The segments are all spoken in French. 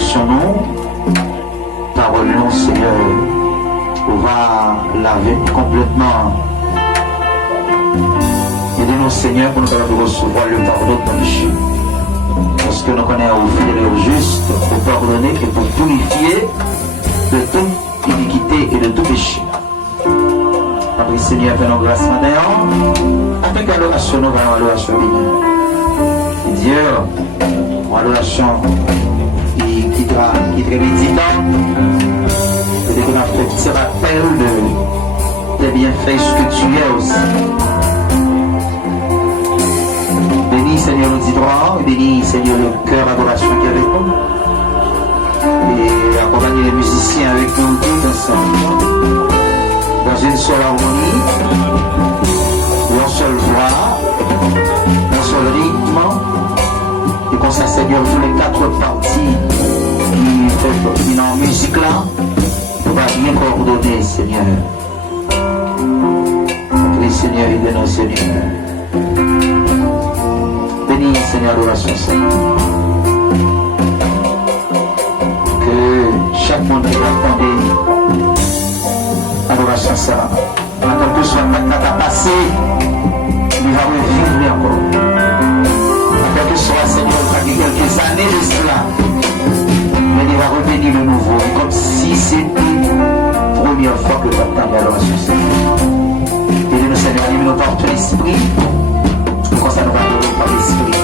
action, non. Parole, non, Seigneur, va laver complètement. Aidez-nous, Seigneur, pour nous capables recevoir le pardon de nos péchés. Parce que nous connaissons au fidèle et au juste pour pardonner et pour purifier de toute iniquité et de tout péché. Après, Seigneur, fais-nous grâce maintenant, afin que l'adoration nous va en adoration bénie. Dieu, en adoration qui est méditant, et qu'on a fait petit rappel des bienfaits spirituels aussi. Bénis, Seigneur, nos droits, bénis, Seigneur, le cœur d'adoration qui est avec nous. Et accompagnez les musiciens avec nous tous ensemble. Dans une seule harmonie, une seule voix, un seul rythme. Et comme ça, Seigneur, tous les quatre parties qui sont en musique là, on va bien coordonner, Seigneur. Oui, Seigneur, aide-nous, Seigneur. Bénis, Seigneur, l'adoration, Seigneur. Que chaque monde qui va attendre l'adoration, ça, en quelque soit maintenant à passer, il va revivre encore. En quelque soit, Seigneur, il y a quelques années de cela, mais il va revenir de nouveau, comme si c'était la première fois que nous attendons l'adoration, Seigneur. Aidez-nous, Seigneur, animez-nous par ton esprit. Comme ça, nous va donner par l'esprit.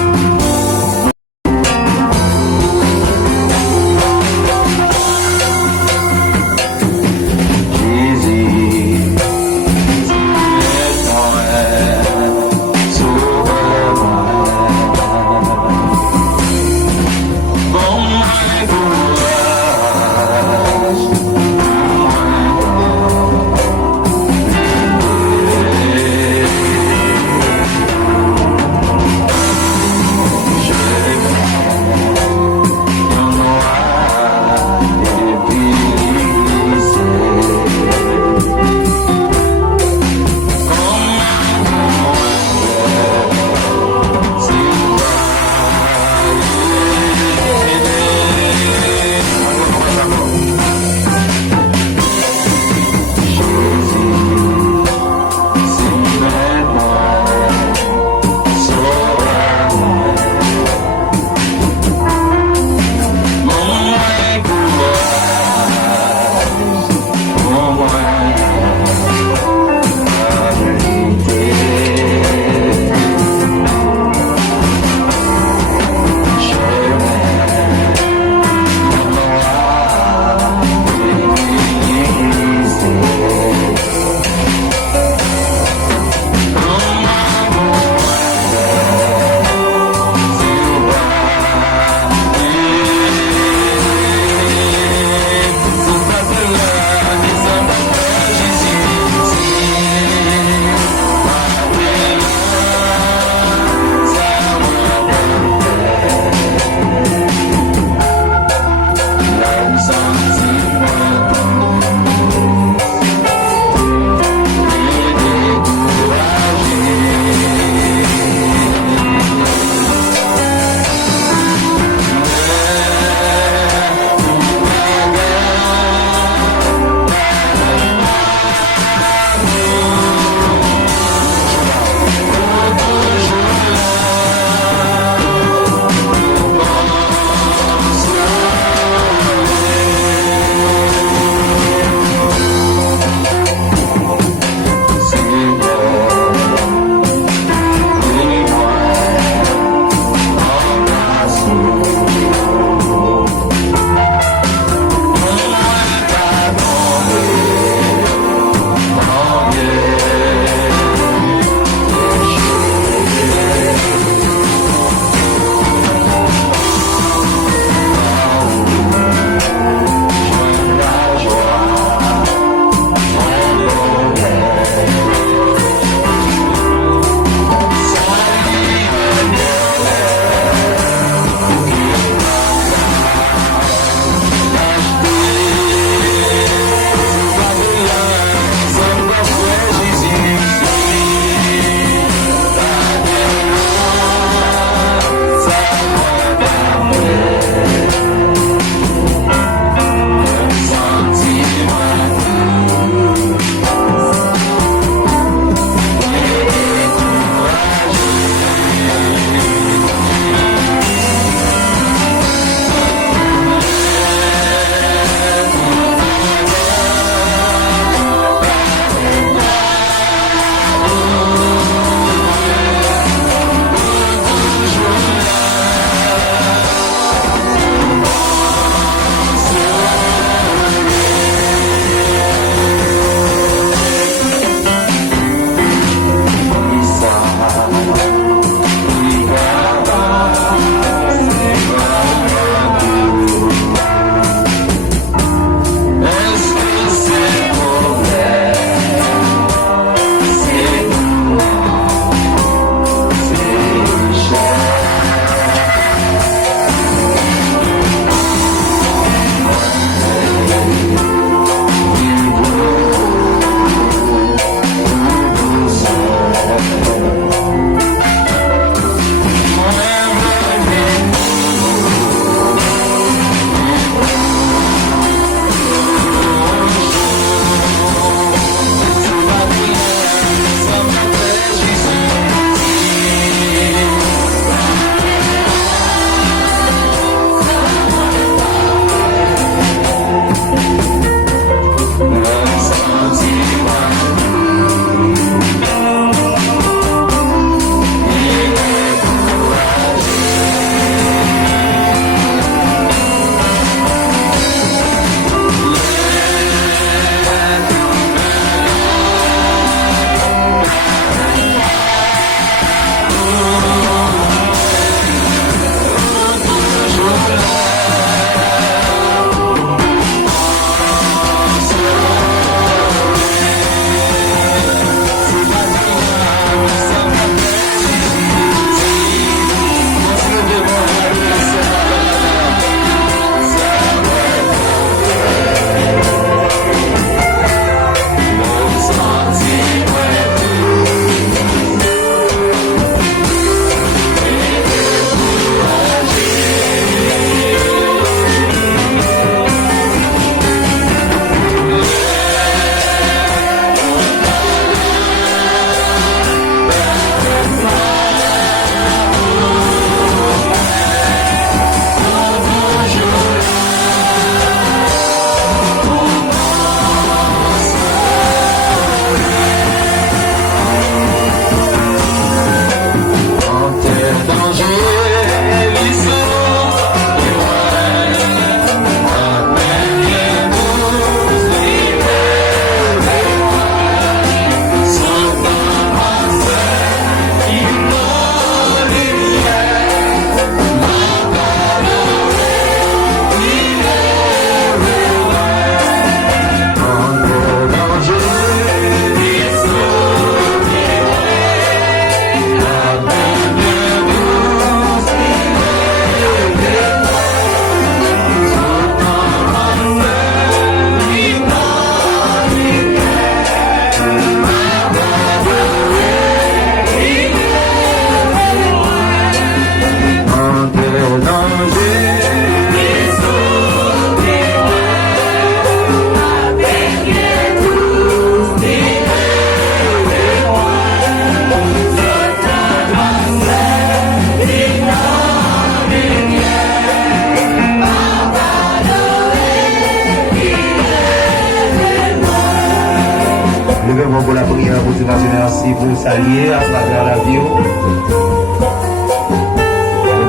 Levez-moi pour la prière, pour Dieu, merci pour saluer à travers la vie.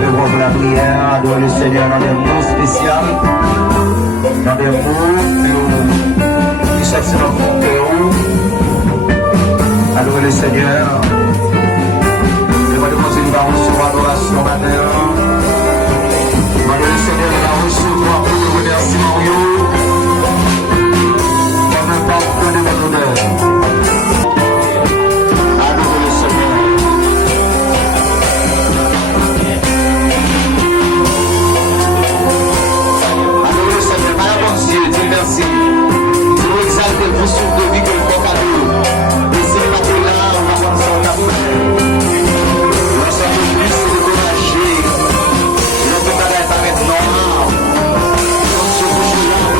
Levez-moi pour la prière, adorer le Seigneur dans des mots spéciaux, dans des mots qui cherchent dans mon cœur. Adorer le Seigneur. Levez-moi pour nous recevoir l'adoration matin. Adorer le Seigneur, nous allons recevoir pour le remerciement. Pardon de mon honneur. Adorez le Seigneur. Adorez le Seigneur. Madame, mon Dieu, Dieu merci. Dieu vous exalte pour souffle de vie que le bon cadeau. Et si pas que là, on va prendre son affaire. Nous sommes plus découragés. Notre travail est maintenant. Comme je vous jure,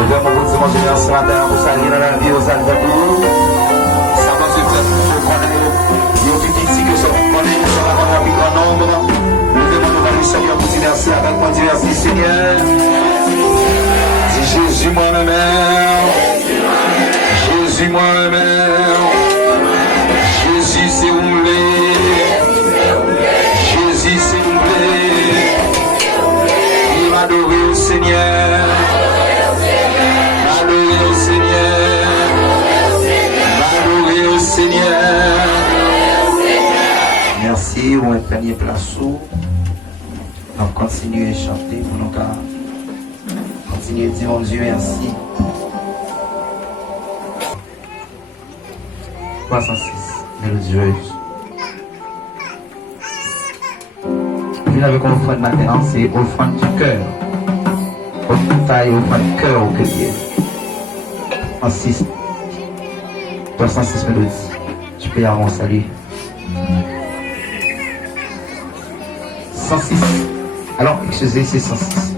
Levez mon petit manger ce matin pour saluer dans la vie aux Alpes. Ça va se faire pour connaître. Il y a tout ici que ça connaît, ça va avoir un grand nombre. Levez mon nom, Seigneur, pour dire merci avec moi, dire merci, Seigneur. Dis Jésus, moi-même. Jésus, moi-même. Jésus, c'est où Jésus, c'est où il m'a adoré au Seigneur. Seigneur. Merci, on est peigné place où. On continue à chanter pour nous continuer à dire mon Dieu merci. 306, mélodieuse. Puis avec offrande maintenant, c'est offrande du cœur. Offrande taille, offrande du cœur au cœur. 306 mélodies. Tu peux y avoir mon salut. 106. Alors, excusez, c'est 106.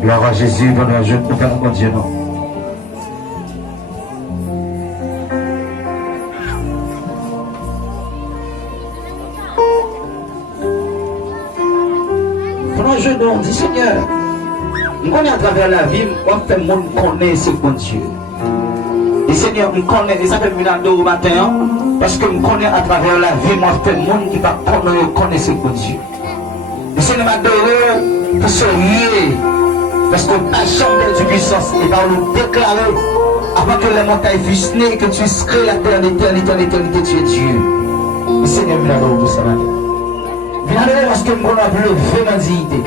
Gloire à Jésus, dans le jeu, Père, mon Dieu, non. Prenons jeu, on dit Seigneur, nous connaissons à travers la vie, on fait monde connaître ce bon Dieu. Et Seigneur, nous connaissons, et ça fait minando au matin, parce que nous connaissons à travers la vie, moi, fait monde qui va connaître ce bon Dieu. Et Seigneur m'a donné pour se lier. Parce que ta chambre de puissance, et va nous déclarer, avant que les montagnes fussent nées, que tu serais la terre d'éternité, tu es Dieu. Le Seigneur vient à pour ça matin. Viens à parce que nous avons levé ma dignité.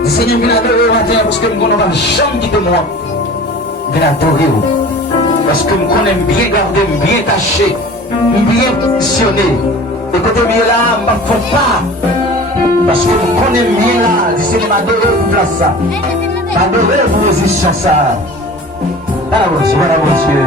Le Seigneur vient à matin parce que nous avons jamais dit de moi. Viens adorer. Parce que nous connaissons bien garder, bien caché, bien positionné. Et quand tu es là, ne faut pas. Parce que nous connaissons bien là, le Seigneur m'a donné pour place ça. M'a donné pour position ça. Voilà mon Dieu, voilà mon Dieu.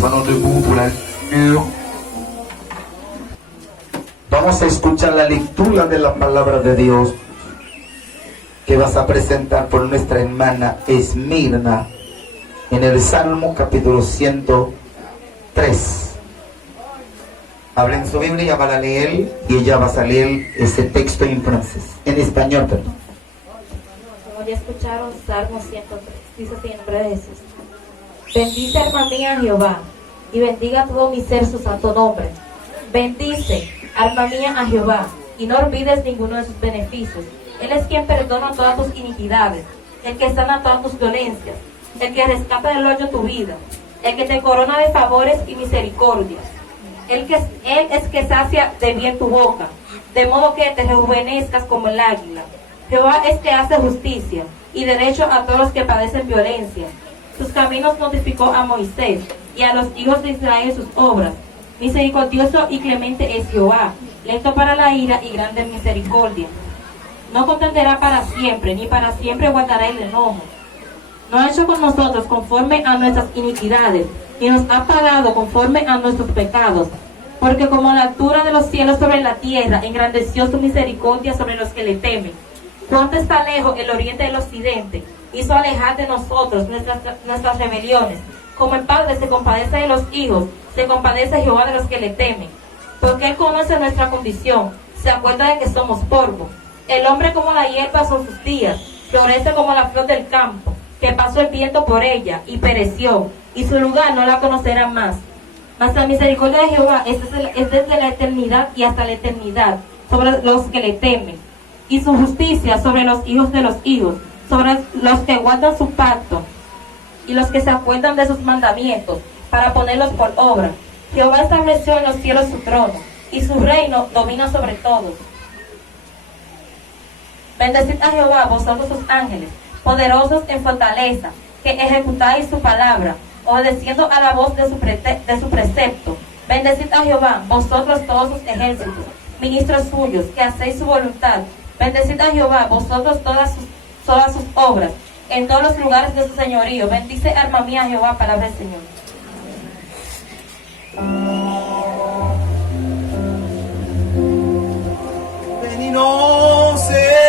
Assoyons debout pour la lecture. Vamos a escuchar la lectura de la palabra de Dios que vas a presentar por nuestra hermana Esmirna en el Salmo capítulo 103. Abren su Biblia, van a leer y ella va a leer ese texto en francés, en español, perdón. Como ya escucharon, Salmo 103, dice así en nombre de Jesús. Bendice, alma mía, a Jehová, y bendiga todo mi ser su santo nombre. Bendice, alma mía, a Jehová, y no olvides ninguno de sus beneficios. Él es quien perdona todas tus iniquidades, el que sana todas tus dolencias, el que rescata del hoyo tu vida, el que te corona de favores y misericordias. Él es que sacia de bien tu boca, de modo que te rejuvenezcas como el águila. Jehová es que hace justicia y derecho a todos los que padecen violencia. Sus caminos notificó a Moisés, y a los hijos de Israel sus obras. Misericordioso y clemente es Jehová, lento para la ira y grande en misericordia. No contenderá para siempre, ni para siempre guardará el enojo. No ha hecho con nosotros conforme a nuestras iniquidades, y nos ha pagado conforme a nuestros pecados. Porque como la altura de los cielos sobre la tierra, engrandeció su misericordia sobre los que le temen. Cuánto está lejos el oriente del occidente, hizo alejar de nosotros nuestras rebeliones. Como el Padre se compadece de los hijos, se compadece Jehová de los que le temen. Porque Él conoce nuestra condición, se acuerda de que somos polvo. El hombre como la hierba son sus días, florece como la flor del campo, que pasó el viento por ella y pereció, y su lugar no la conocerán más. Mas la misericordia de Jehová es desde la eternidad y hasta la eternidad sobre los que le temen, y su justicia sobre los hijos de los hijos, sobre los que guardan su pacto y los que se acuerdan de sus mandamientos para ponerlos por obra. Jehová estableció en los cielos su trono, y su reino domina sobre todos. Bendecid a Jehová, vosotros sus ángeles, poderosos en fortaleza, que ejecutáis su palabra, obedeciendo a la voz de su precepto. Bendecid a Jehová, vosotros todos sus ejércitos, ministros suyos, que hacéis su voluntad. Bendecid a Jehová, vosotros todas sus obras, en todos los lugares de su señorío. Bendice, alma mía, a Jehová, palabra del Señor. Bendito sea.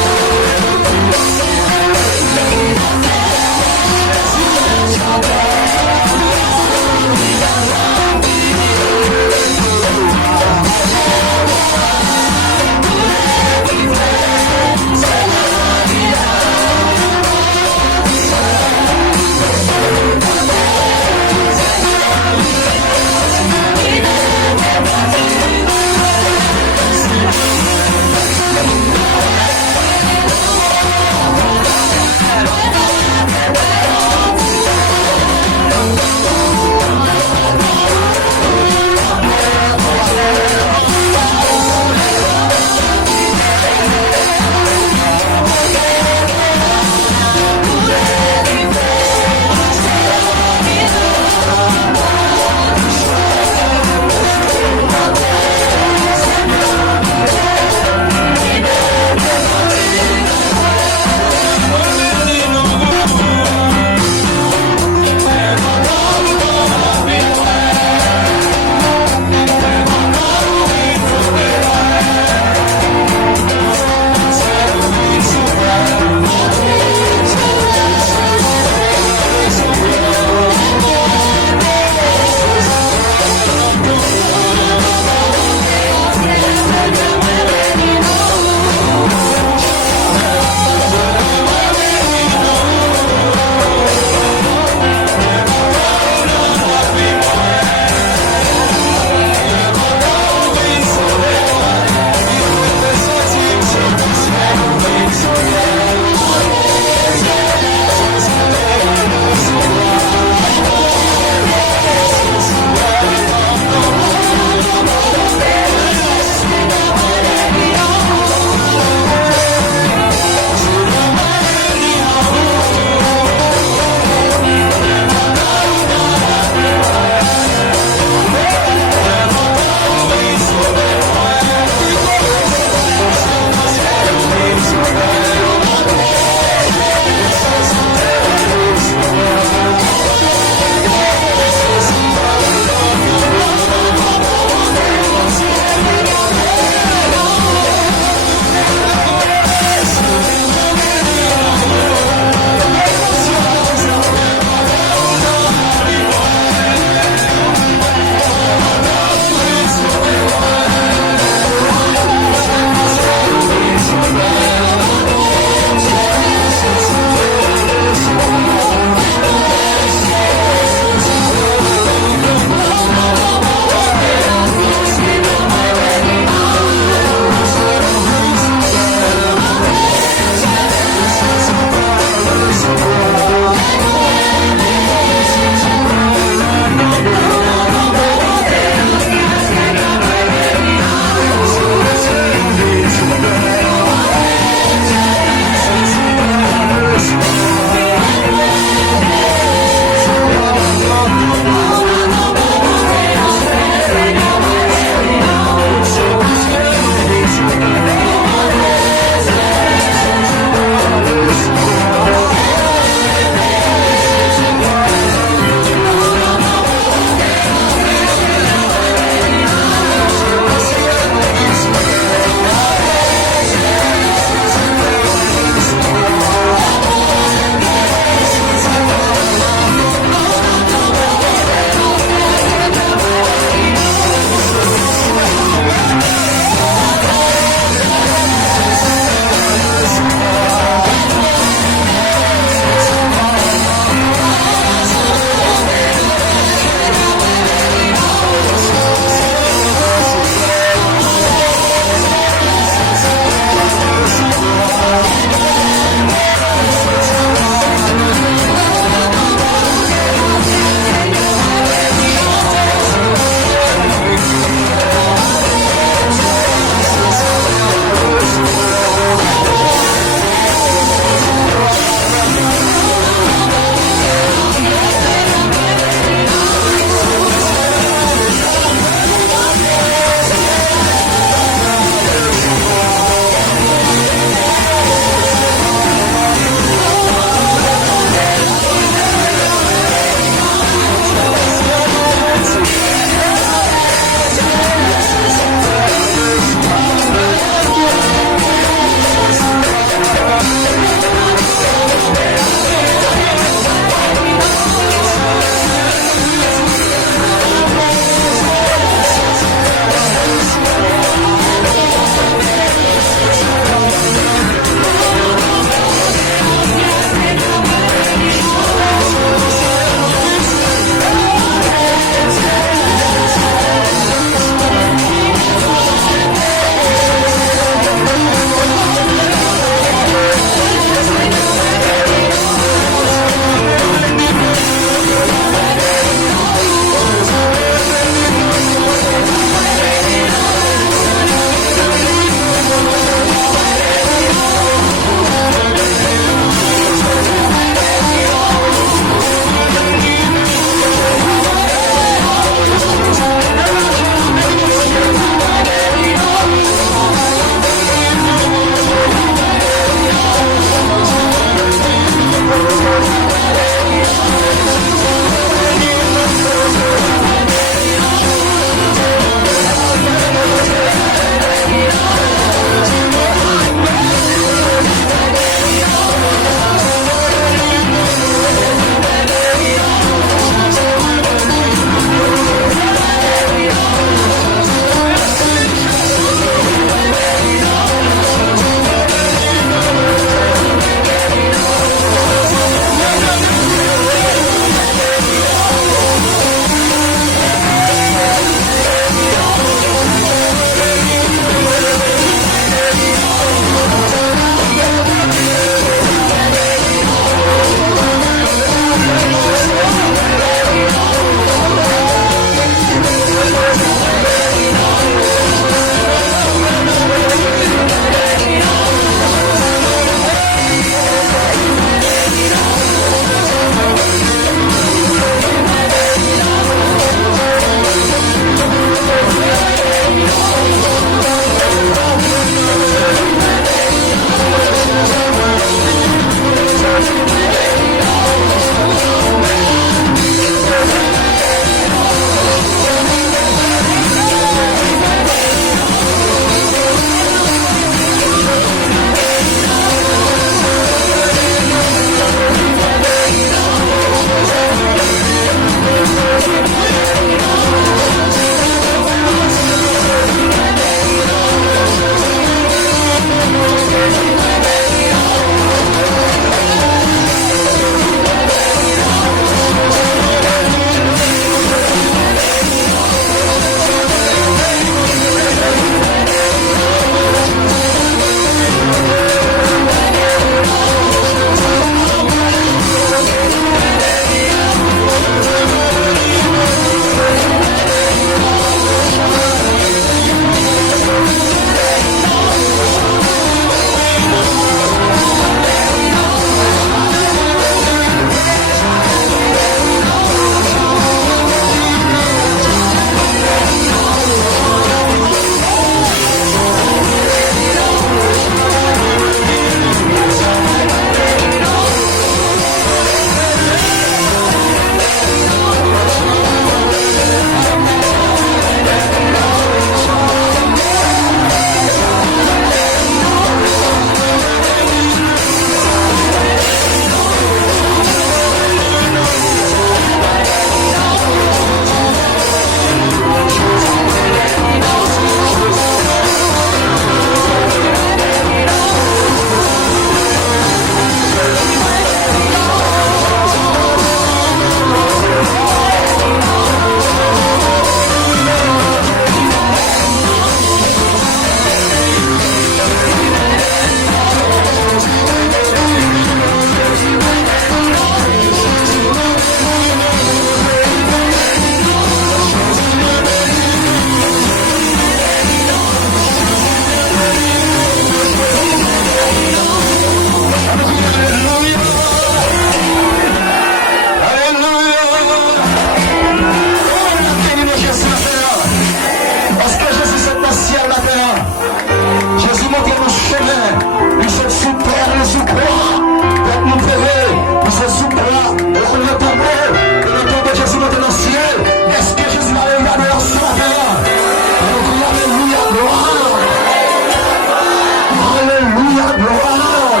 Alléluia, gloire.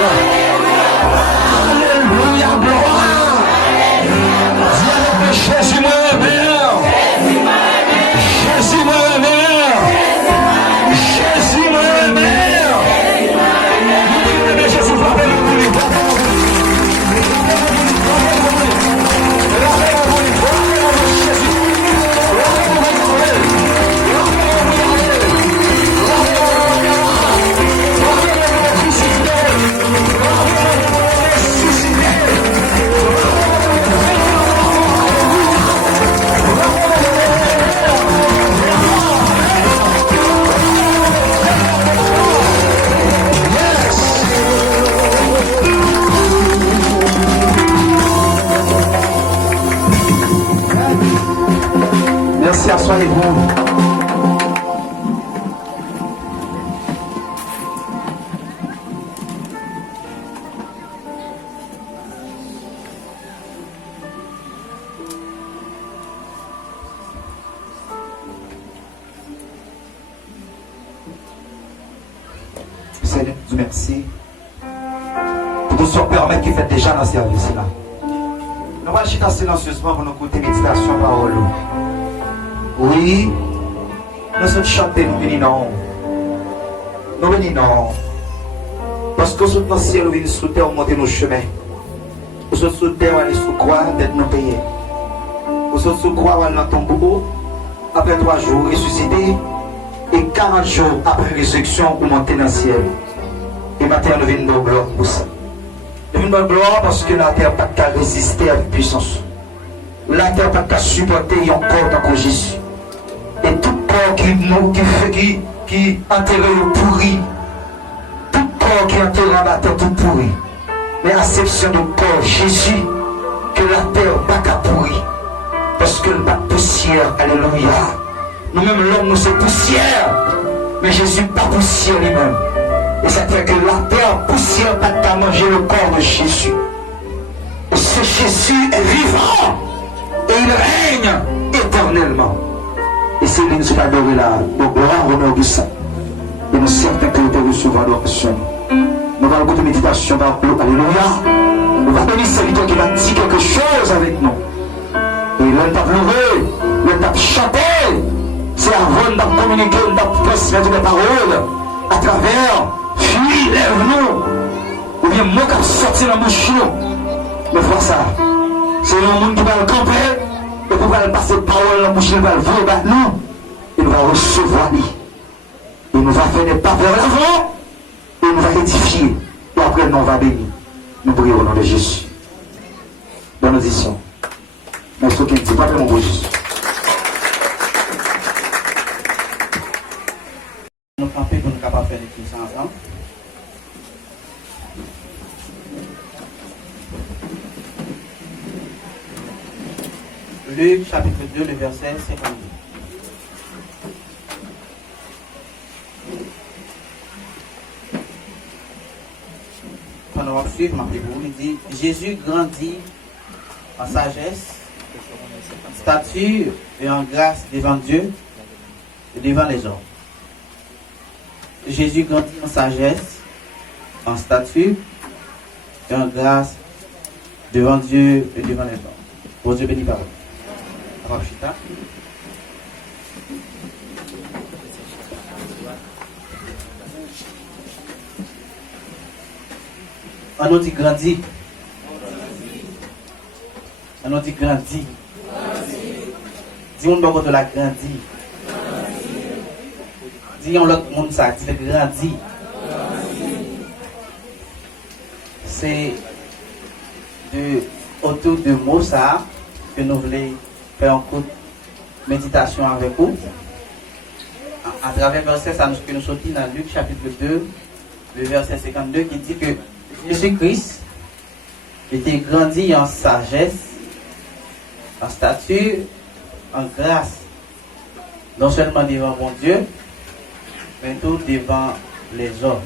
Alléluia, gloire. Dis avec Jésus, moi, mère. Jésus, moi, mère. Jésus, moi, mère. Jésus, moi, mère. Merci, asseyez-vous. Seigneur, nous merci pour nous permettre qu'il fait déjà dans ce service-là. Nous allons chiter silencieusement pour nous écouter méditation parole. Oui, nous sommes chantés, nous venons. Nous venons. Parce que nous sommes dans le ciel, nous venons sous terre, monter nos chemins. Nous sommes sous terre, aller sous croix, d'être nos payés. Nous sommes sous croix, aller dans ton tombeau. Après 3 jours, ressuscité. Et 40 jours après résurrection, nous montons dans le ciel. Et maintenant, nous venons de gloire pour ça. Nous venons de gloire parce que la terre n'a pas qu'à résister avec puissance. La terre n'a pas qu'à supporter un corps dans Jésus. Et tout corps qui enterre le pourri, tout corps qui enterre la terre tout pourri, mais à exception du corps Jésus, que la terre n'a pas qu'à pourrir, parce que le pas poussière, alléluia. Nous-mêmes l'homme nous c'est poussière, mais Jésus pas poussière lui-même. Et ça fait que la terre poussière n'a pas qu'à manger le corps de Jésus. Et ce Jésus est vivant, et il règne éternellement. Et c'est lui qui nous adorer la gloire, honneur du sang. Et nous sommes certains que nous devons recevoir l'adoration. Nous allons goûter méditation par alléluia. Nous allons bénir celui qui va dire quelque chose avec nous. Et l'on t'a pleuré, l'on t'a chanté. C'est avant de communiquer, de transmettre des paroles à travers fuis, lève-nous. Ou bien moi qui sorti dans la bouche. Mais voilà ça. C'est le monde qui va le camper. Et pour aller passer parole dans la bouche, il va le voir nous. Il va recevoir lui. Il nous va faire des pas vers l'avant. Et il nous va édifier. Et après, nous va bénir. Nous prions au nom de Jésus. Bonne audition. Merci qui dit, pas mon beau Jésus. Nous camper pour nous capables de faire des choses ensemble. Luc chapitre 2, le verset 52. Pendant qu'on va suivre, rappelez-vous, il dit Jésus grandit en sagesse, en stature et en grâce devant Dieu et devant les hommes. Jésus grandit en sagesse, en stature et en grâce devant Dieu et devant les hommes. Pour Dieu béni par vous. Rapchita. On nous dit grandi. On nous dit grandi. Dis-moi beaucoup de la grandi. Dis-moi l'autre monde ça, dis le grandi. C'est autour de mots ça que nous voulons faire un coup de méditation avec vous. À travers le verset que nous sortis dans Luc chapitre 2, le verset 52 qui dit que Jésus-Christ était grandi en sagesse, en stature, en grâce, non seulement devant mon Dieu, mais tout devant les hommes.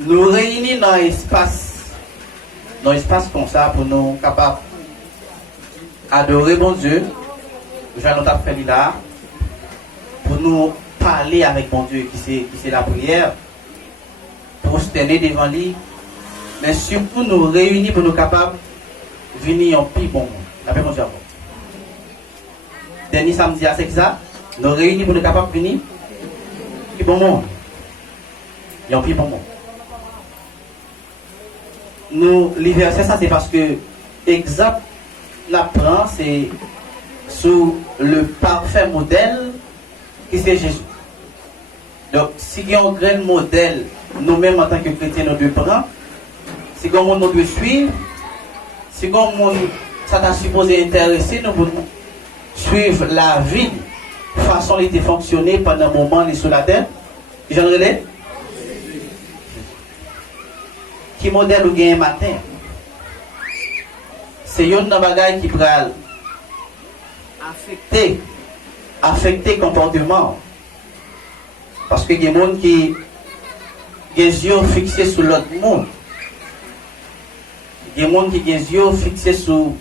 Nous réunissons dans l'espace comme ça pour nous capables d'adorer mon Dieu. Je vais nous faire là pour nous parler avec mon Dieu, qui c'est la prière, prosterner devant lui, mais surtout nous réunir pour nous capables de venir en plus bon monde. La paix, mon Dieu. Dernier samedi, c'est ça. Nous réunir pour nous capables de venir en bon monde. Et en plus bon monde. Nous, les versets, ça c'est parce que exemple, la prend, c'est sous le parfait modèle qui c'est Jésus. Donc, si il y a un grand modèle, nous-mêmes en tant que chrétiens, nous devons prendre, si il y a un monde nous devons suivre, si il y a un monde ça t'a supposé intéresser, nous devons suivre la vie, façon dont il fonctionner pendant un moment, il est sur la terre. J'en relais? Qui modèle ou gagne matin? C'est une bagaille qui peut affecter comportement. Parce que il y a des gens qui ont les yeux fixés sur l'autre monde. Il y a des gens qui ont les yeux fixés sur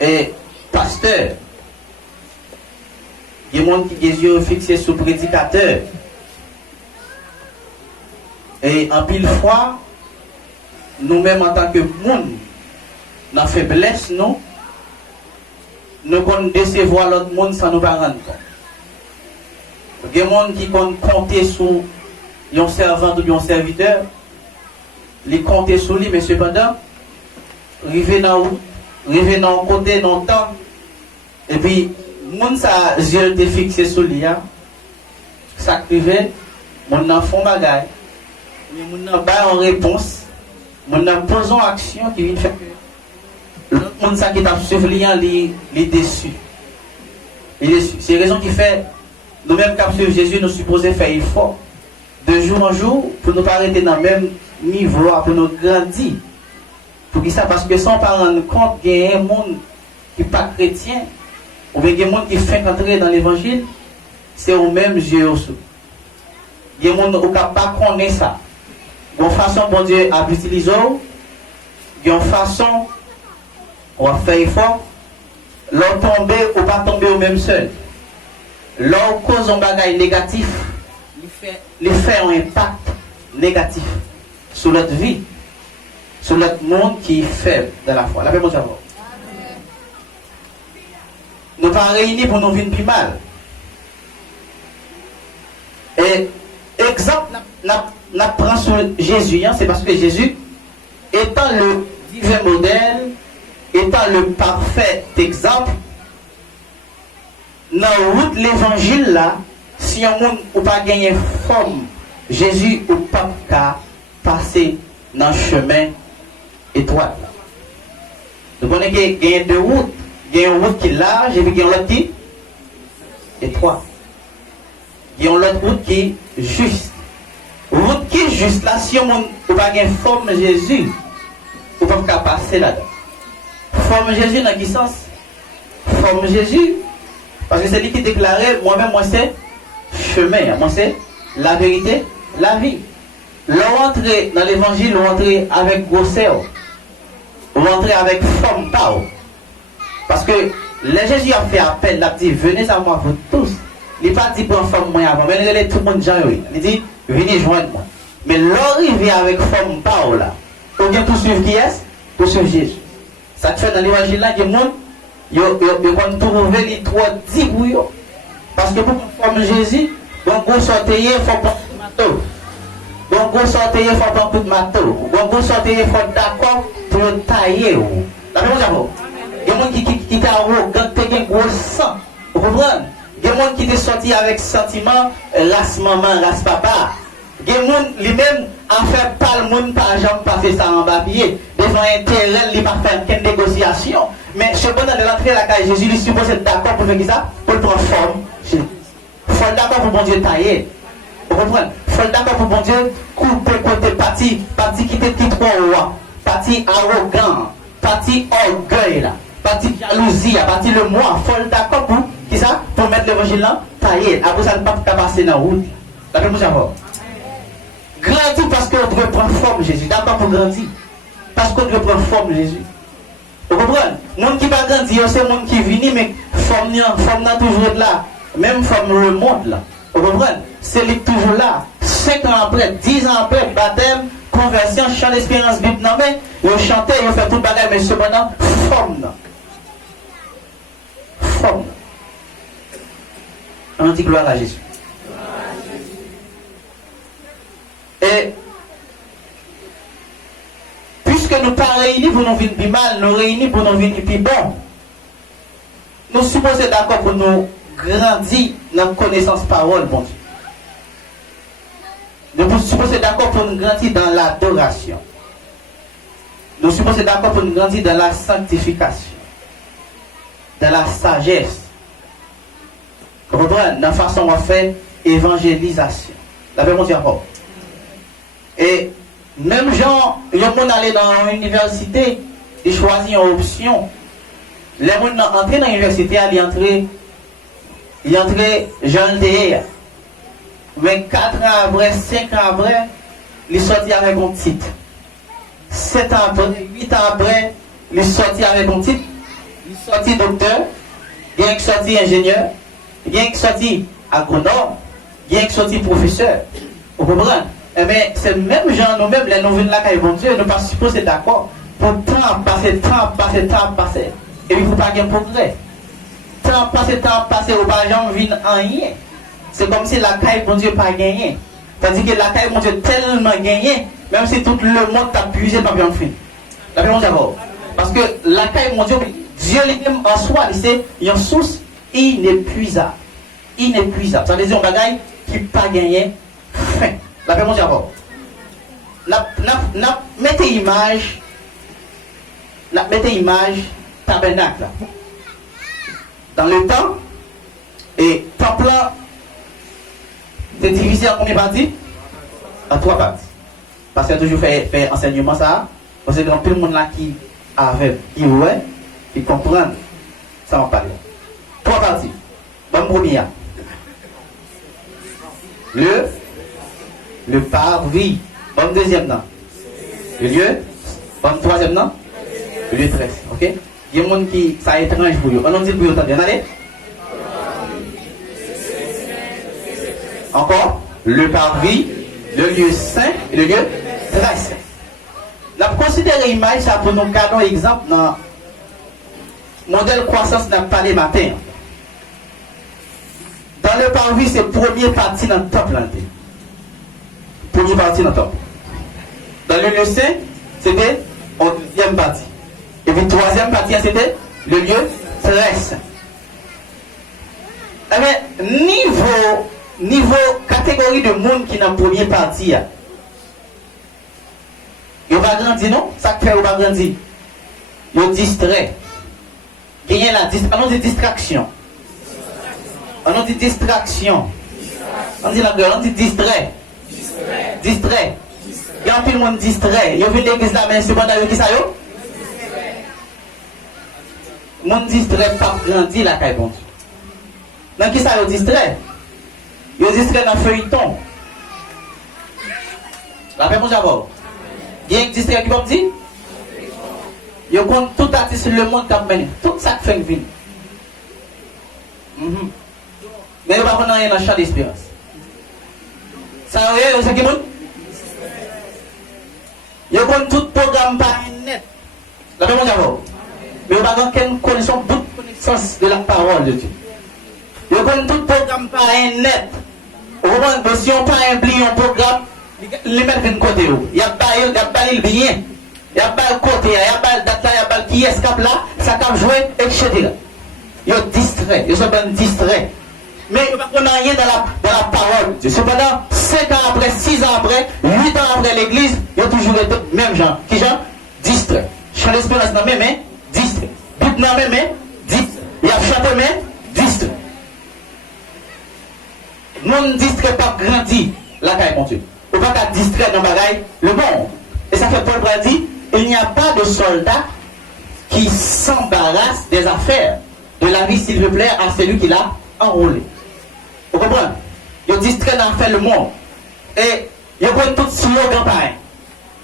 le pasteur. Il y a des gens qui ont les yeux fixés sur le prédicateur. Et en pile fois, nous-mêmes en tant que monde, dans la faiblesse, nous pouvons décevoir l'autre monde sans nous pas rendre compte. Il y a des gens qui comptent sur un servant ou un serviteur, ils comptent sur lui, mais cependant, arriver dans le côté, dans le temps, et puis, les gens ça yeux fixé sur lui, ça arrive, les gens font bagaille, mais les gens ont une réponse, les gens posent une action qui vient faire que l'autre monde qui t'a suivi, il est déçu. C'est la raison qui fait, nous-mêmes qui suivons Jésus, nous supposons faire effort de jour en jour pour ne pas arrêter dans le même niveau, pour nous grandir. Pour ça, parce que sans pas rendre compte qu'il y a un monde qui n'est pas chrétien, ou bien il y a un monde qui fait entrer dans l'évangile, c'est au même Dieu aussi. Il y a un monde qui ne pas connaître ça. Il y a une façon pour Dieu à utiliser, il y a une façon on va faire effort, l'on tomber ou pas tomber au même seul. L'on cause un bagage négatif, il fait un impact négatif sur notre vie, sur notre monde qui est faible dans la foi. La paix, mon savoir. Nous sommes réunis pour nous vivre plus mal. Et exemple, nous prenons sur Jésus, c'est parce que Jésus, étant le divin modèle, étant le parfait exemple, dans la route de l'évangile là, si un monde ou pas gagné forme, Jésus ou pas qu'à passer dans le chemin étroit. Vous connaissez qu'il y a deux routes. Il y a une route qui est large et puis il y a une autre qui est étroite. Il y a une autre route qui est juste. Route qui est juste là, si un monde ou pas gagné forme Jésus, ou pas qu'à passer là-dedans. Forme Jésus dans quel sens? Forme Jésus, parce que c'est lui qui déclarait, moi-même, moi c'est chemin, moi c'est la vérité, la vie. L'on rentre dans l'évangile, on rentre avec grosseur, on rentre avec forme, pas. Parce que le Jésus a fait appel, il a dit, venez à moi, vous tous. Il n'a pas dit pour forme moi avant, mais il a dit tout le monde, il dit, venez joindre moi. Mais l'arrivée avec forme, pas là, on vient pour suivre qui est? Pour suivre Jésus. Ça te fait dans l'évangile là, il y a des gens qui ont trouvé les trois dix pour eux. Parce que pour former Jésus, donc vous sortez, il faut pas de matos. Donc vous sortez, il faut pas de matos. Donc vous sortez, il faut d'accord pour tailler. La même chose. Il y a des gens qui étaient arrogants, qui ont un gros sang. Vous comprenez? Il y a des gens qui étaient sortis avec sentiment, race maman, race papa. Il y a des gens lui-même en fait pas le monde par exemple pas fait ça en papier devant intérêt il pas faire aucune négociation mais cependant de l'entrée à la case Jésus il suppose être d'accord pour faire ça pour prendre forme il faut être d'accord pour bon Dieu tailler vous comprenez il faut être d'accord pour bon Dieu couper côté parti qui était petit roi parti arrogant parti orgueil là parti jalousie parti le moi il faut être d'accord pour qui ça pour mettre l'évangile là tailler après ça ne pas passer dans la route la même chose. Grandir parce qu'on doit prendre forme Jésus. D'accord pour grandir. Parce qu'on doit prendre forme Jésus. Vous comprenez? Les gens qui ne va pas grandir, c'est les gens qui viennent, mais forme n'a toujours là. Même forme le monde là. Vous comprenez? C'est lui toujours là. 5 ans après, 10 ans après, baptême, conversion, chant d'espérance Bible, non mais, ils chantaient, ils fait tout le bagage, mais cependant, forme. Forme. On dit gloire à Jésus. Et, puisque nous pas réunis pour nous venir plus mal, nous réunis pour nous venir plus bon, nous supposons d'accord pour nous grandir dans la connaissance parole, bon Dieu. Nous supposons d'accord pour nous grandir dans l'adoration. Nous supposons d'accord pour nous grandir dans la sanctification, dans la sagesse. Vous comprenez? Dans la façon dont on fait évangélisation. La paix, mon Dieu, et même gens, les gens aller dans l'université, ils choisissent une option. Les gens entrent dans l'université, ils entrent jeune TR. Mais 4 ans après, 5 ans après, ils sortent avec un titre. 7 ans après, 8 ans après, ils sortent avec un titre. Ils sortent docteur, il y a qui sortent ingénieur, il y a qui sortent agronome, il y a qui sortent professeur. Vous comprenez? Eh bien, c'est même gens, nous-mêmes, les nouvelles là, quand bon Dieu, nous ne sommes pas supposés d'accord. Pour temps passer. Et puis, il ne faut pas gagner progrès. Temps passer, au pas jamais vient en rien. C'est comme si la caille, bon Dieu, pas gagné. C'est-à-dire que la caille, bon Dieu, tellement gagné, même si tout le monde t'a puisé, pas bien fin. La paix, mon Dieu, parce que la caille, mon Dieu, Dieu lui-même en soi, c'est une source inépuisable. Inépuisable. Ça veut dire un bagaille qui pas gagné fin. La paix, mon Dieu, mettez image tabernacle. Dans le temps, et temple c'est divisé en combien de parties? En 3 parties. Parce qu'il a toujours fait enseignement ça. Parce que dans tout le monde là qui avait, qui ouais, qui comprend, ça va parler. 3 parties. Bonne première. Le parvis. Bonne deuxième nom. Le lieu. Bonne troisième nom. Le lieu 13. Ok? Il y a des gens qui ça est étrange pour eux. On dit pour eux, attendez, allez. Encore, le parvis, le lieu saint et le lieu très saint. La considérer l'image, ça pour nous garder un exemple dans le modèle croissance n'a pas les matins. Dans le parvis, c'est la première partie dans le temple. Première partie dans le temple. Dans le lieu saint, c'était la deuxième partie. Et puis la troisième partie, c'était le lieu très saint. Eh bien, niveau catégorie de monde qui est dans la première partie, il va grandir, non? Ça fait, il va grandir. Il distrait. Gagner la on dit distraction. On dit distraction. On dit la gueule, on dit distrait. Distrait. Il y a un peu de monde distrait. Il y a l'église là, mais c'est bon d'ailleurs qui ça y est? Monde distrait, pas grandir la caille bon Dieu. Dans qui ça y est distrait? Il y a distrait dans le feuilleton. La paix, mon d'abord. Il y a un distrait qui va me dire? Il y a tout artiste le monde qui a mené. Tout ça qui fait une vie. Mais il n'y a pas rien dans le champ d'espérance. Ça y est, c'est qui monde? Il y a tout programme par net. La paix, mon d'abord. Mais il n'y a pas aucune connaissance de la parole de Dieu. Il y a tout programme par net. Si on pas un programme, les mettre de côté. Il y a pas le bien. Il y a pas le côté, il y a pas le data, il y a pas le qui escape là, ça peut jouer, etc. Il y a distrait, il y a pas distrait. Mais il n'y a pas rien dans la parole. Cependant, 5 ans après, 6 ans après, 8 ans après l'église, il y a toujours les mêmes gens. Qui genre? Distrait. Chant l'espérance dans mes mains, distrait. Bible dans mes mains, distrait. Il y a chanté mains, distrait. Non distrait pas grandi, la caille, mon Dieu. Il ne faut pas distraire dans le bagaille le monde. Et ça fait Paul dit, il n'y a pas de soldat qui s'embarrasse des affaires de la vie, s'il vous plaît, à celui qui l'a enrôlé. Vous comprenez? Il distrait dans l'affaire le monde. Et il y a tout slogan pareil.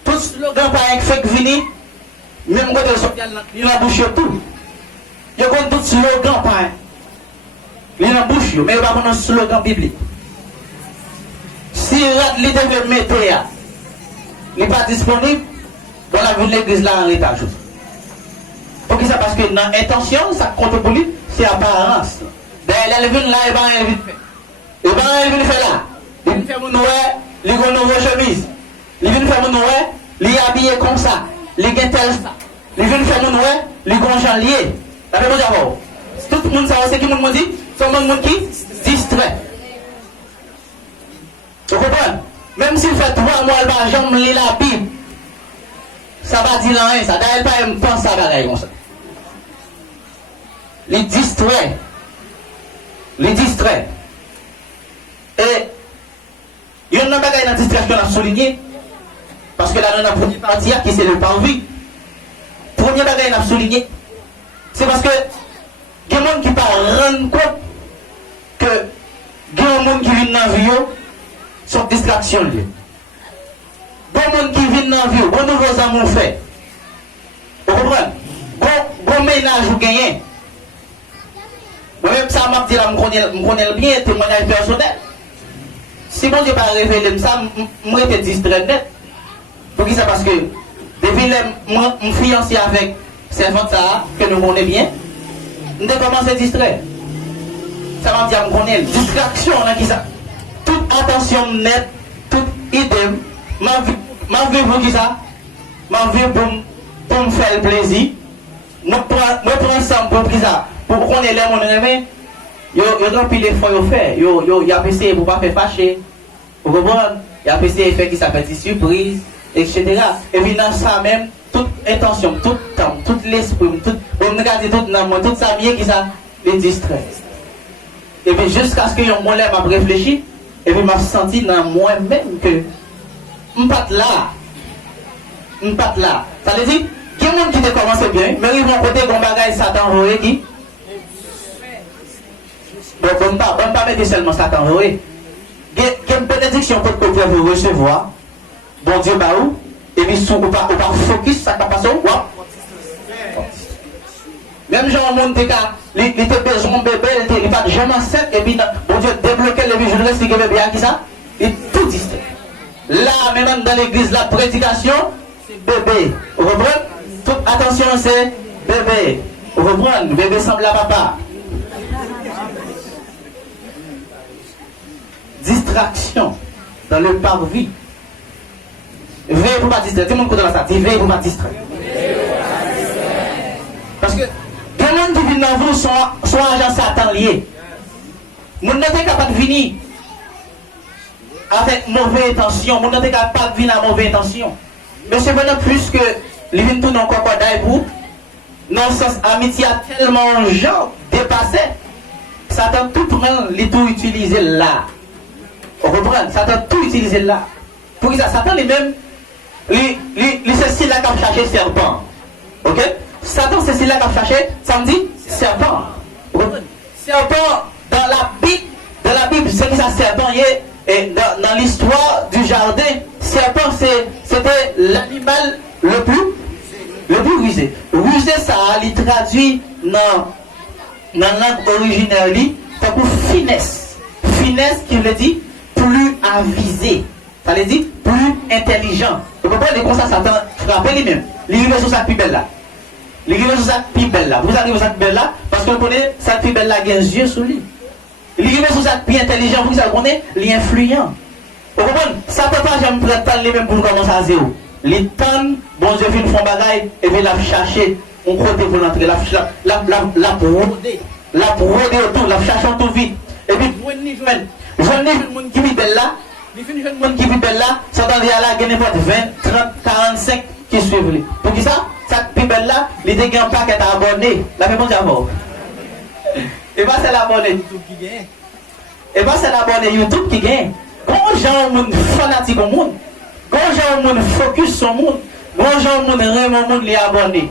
Tout slogan pareil qui fait que venir, même quand il a bouché tout. Il y a tout slogan pareil. Il a bouché, mais il n'y a pas de slogan biblique. date il devait mettre, il n'est pas disponible, dans la vie de l'église là en l'état. Pour qui ça? Parce que dans l'intention, ça compte pour lui, c'est apparence. D'ailleurs, elle vient là, et ben elle vient faire. Et ben elle vient faire là. Il vient faire mon nouvel, il a une nouvelle chemise. Il vient faire mon nouvel, il est habillé comme ça. Il a tel ça. Il vient faire mon nouvel, il a un janvier. La même chose d'abord. Tout le monde sait ce que le monde dit, c'est un monde qui distrait. Vous comprenez? Même s'il fait 3 mois, il va jamais lire la Bible. Ça va dire rien, ça. D'ailleurs, pas me pense à la comme ça. Les distrait. Les distrait. Et il y a une bagaille dans la distraction à souligner. Parce que là, dans la première partie, qui c'est le parvis. Première bagaille à souligner. C'est parce que il y a des gens qui ne rendent compte que il y a des gens qui viennent dans la vie sont distractions. Il y a des gens qui viennent dans la vie, bon nouveaux amours fait. Vous comprenez? Bon ménage vous gagnez. Moi-même, ça m'a dit là, je connais bien, témoignage personnel. Si bon Dieu n'a pas révélé ça, je suis distrait net. Pour qui ça? Parce que depuis que je suis fiancé avec servante que nous connaissons bien, je commence à distraire. Ça m'a dit à me connaître. Distraction, qui ça? Toute attention nette, toute idée, ma vie pour qui ça? Ma vie pour me faire plaisir. Je prends ça pour qui ça? Pour qu'on ait l'air mon aimé, il y a plus d'efforts à faire. Il y a essayé pour ne pas faire fâcher. Vous comprenez? Il y a essayé de faire qui s'appelle des surprises, etc. Et puis dans ça même, toute intention, tout temps, tout l'esprit, tout, on regarde tout dans moi, tout ça bien qui ça les distrait. Et puis jusqu'à ce que mon lèvre m'a réfléchi, et puis m'a senti dans moi-même que je ne suis pas là. Ça veut dire, il y a des gens qui te commencent bien, mais ils vont côté qu'on bagaille Satan envoyé qui. Bon, on ne pas mettre seulement Satan envoyé. Il y a une bénédiction pour que vous recevoir. Bon Dieu, bah où? Et puis, on va focus, ça va passer où? Même genre, mon monde, il était besoin de bébé, il n'est pas jamais enceinte, et puis, bon Dieu, débloquer le bijou, c'est que bébé a qui ça? Il tout distrait. Là, même dans l'église, la prédication, c'est bébé. Vous comprenez? Toute attention, c'est bébé. Vous comprenez? Bébé semble à papa. Distraction dans le parvis. Veillez pour ne pas distraire. Tout le monde connaît ça. Veillez pour ne pas distraire. Parce que les gens qui viennent dans vous sont agents Satan liés. Vous n'êtes pas capable de venir avec mauvaise intention. Vous n'êtes pas capable de venir avec mauvaise intention. Mais c'est vraiment plus que les gens tout dans le crocodile pour dans le sens amitié a tellement de gens dépassé. Satan tout prend les tout utiliser là. Vous comprenez? Satan tout utiliser là. Pour ça, Satan lui-même, c'est celui-là qui a cherché serpent. Ok? Satan, c'est celui-là qui a cherché, ça me dit serpent. Serpent, dans la Bible, c'est qui ça, serpent, et dans l'histoire du jardin, serpent, c'était l'animal le plus rusé. Rusé, ça, il traduit dans la langue originale, c'est pour finesse. Finesse qui veut dire plus avisé. Ça veut dire plus intelligent. Vous comprenez comment ça, Satan frappe lui-même. Il arrive sur sa plus belle là. Il arrive sur sa plus belle là. Vous arrivez sur sa plus belle là parce que vous connaissez sa plus belle là, il y a un yeux sur lui. Il arrive sur sa plus intelligent, vous connaissez, il est influent. Vous comprenez? Ça ne peut pas jamais prendre le temps lui-même pour commencer à zéro. Les temps, bon Dieu, fait une fond bagaille et puis la chercher. On côté pour l'entrer, la broder. La broder autour, la chercher tout vite. Et puis, je ne qui vit belle là. Les gens qui vivent là, ça dans les là, il y a 20, 30, 45 qui suivent. Pour qui ça? Ça plus belle là, les dégâts pas qu'elle t'a abonné. La même chose d'abord. Et pas c'est l'abonné YouTube qui gagne. Et pas c'est l'abonné YouTube qui gagne. Quand gens monde fanatique au monde, quand gens monde focus sur le monde, quand gens monde vraiment monde les abonnés.